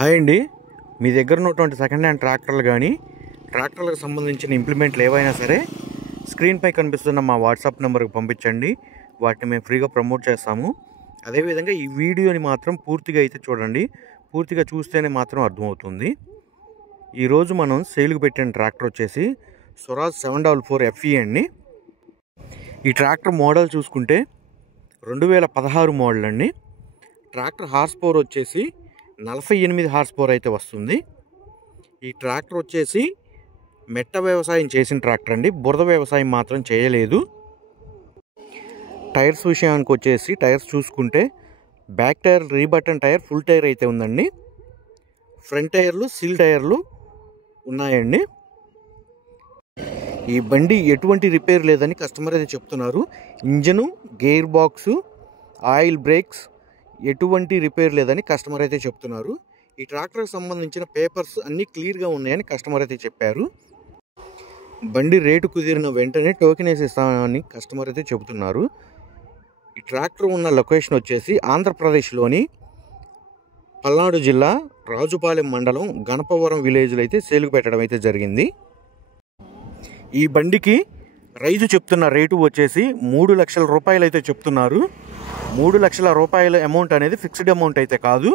Hi అండి, మీ దగ్గర ఉన్నటువంటి సెకండ్ హ్యాండ్ ట్రాక్టర్లు కానీ ట్రాక్టర్లకు సంబంధించిన ఇంప్లిమెంట్లు ఏవైనా సరే స్క్రీన్పై కనిపిస్తున్న మా వాట్సాప్ నెంబర్కి పంపించండి. వాటిని మేము ఫ్రీగా ప్రమోట్ చేస్తాము. అదేవిధంగా ఈ వీడియోని మాత్రం పూర్తిగా అయితే చూడండి. పూర్తిగా చూస్తేనే మాత్రం అర్థమవుతుంది. ఈరోజు మనం సేల్కి పెట్టిన ట్రాక్టర్ వచ్చేసి స్వరాజ్ 744 FE అండి. ఈ ట్రాక్టర్ మోడల్ చూసుకుంటే 2016 మోడల్ అండి. ట్రాక్టర్ హార్స్ పవర్ వచ్చేసి 48 హార్స్ పవర్ అయితే వస్తుంది. ఈ ట్రాక్టర్ వచ్చేసి మెట్ట వ్యవసాయం చేసిన ట్రాక్టర్ అండి, బురద వ్యవసాయం మాత్రం చేయలేదు. టైర్స్ విషయానికి వచ్చేసి టైర్స్ చూసుకుంటే బ్యాక్ టైర్ రీబటన్ టైర్ ఫుల్ టైర్ అయితే ఉందండి. ఫ్రంట్ టైర్లు సీల్ టైర్లు ఉన్నాయండి. ఈ బండి ఎటువంటి రిపేర్ లేదని కస్టమర్ అయితే చెప్తున్నారు. Engine, gear box, oil, brakes ఎటువంటి రిపేర్ లేదని కస్టమర్ అయితే చెప్తున్నారు. ఈ ట్రాక్టర్కి సంబంధించిన పేపర్స్ అన్నీ క్లియర్గా ఉన్నాయని కస్టమర్ అయితే చెప్పారు. బండి రేటు కుదిరిన వెంటనే టోకెన్ వేసి ఇస్తామని కస్టమర్ అయితే చెబుతున్నారు. ఈ ట్రాక్టర్ ఉన్న లొకేషన్ వచ్చేసి ఆంధ్రప్రదేశ్లోని పల్నాడు జిల్లా రాజుపాలెం మండలం గణపవరం విలేజ్లో అయితే సేల్కి పెట్టడం అయితే జరిగింది. ఈ బండికి రైతు చెప్తున్న రేటు వచ్చేసి 3 లక్షల రూపాయలు అయితే చెప్తున్నారు. 3 లక్షల రూపాయల అమౌంట్ అనేది ఫిక్స్డ్ అమౌంట్ అయితే కాదు.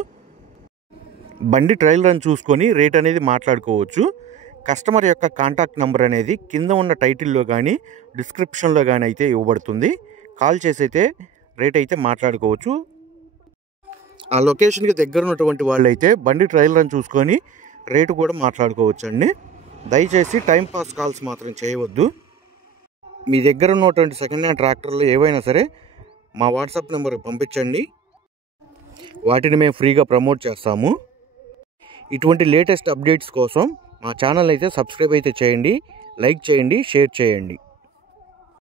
బండి ట్రయల్ రన్ చూసుకొని రేట్ అనేది మాట్లాడుకోవచ్చు. కస్టమర్ యొక్క కాంటాక్ట్ నెంబర్ అనేది కింద ఉన్న టైటిల్లో కానీ డిస్క్రిప్షన్లో కానీ అయితే ఇవ్వబడుతుంది. కాల్ చేసి అయితే రేట్ అయితే మాట్లాడుకోవచ్చు. ఆ లొకేషన్కి దగ్గర ఉన్నటువంటి వాళ్ళు అయితే బండి ట్రయల్ రన్ చూసుకొని రేటు కూడా మాట్లాడుకోవచ్చు అండి. దయచేసి టైంపాస్ కాల్స్ మాత్రం చేయవద్దు. మీ దగ్గర ఉన్నటువంటి సెకండ్ హ్యాండ్ ట్రాక్టర్లు ఏవైనా సరే మా వాట్సాప్ నెంబర్కి పంపించండి. వాటిని మేము ఫ్రీగా ప్రమోట్ చేస్తాము. ఇటువంటి లేటెస్ట్ అప్డేట్స్ కోసం మా ఛానల్ అయితే సబ్స్క్రైబ్ అయితే చేయండి, లైక్ చేయండి, షేర్ చేయండి.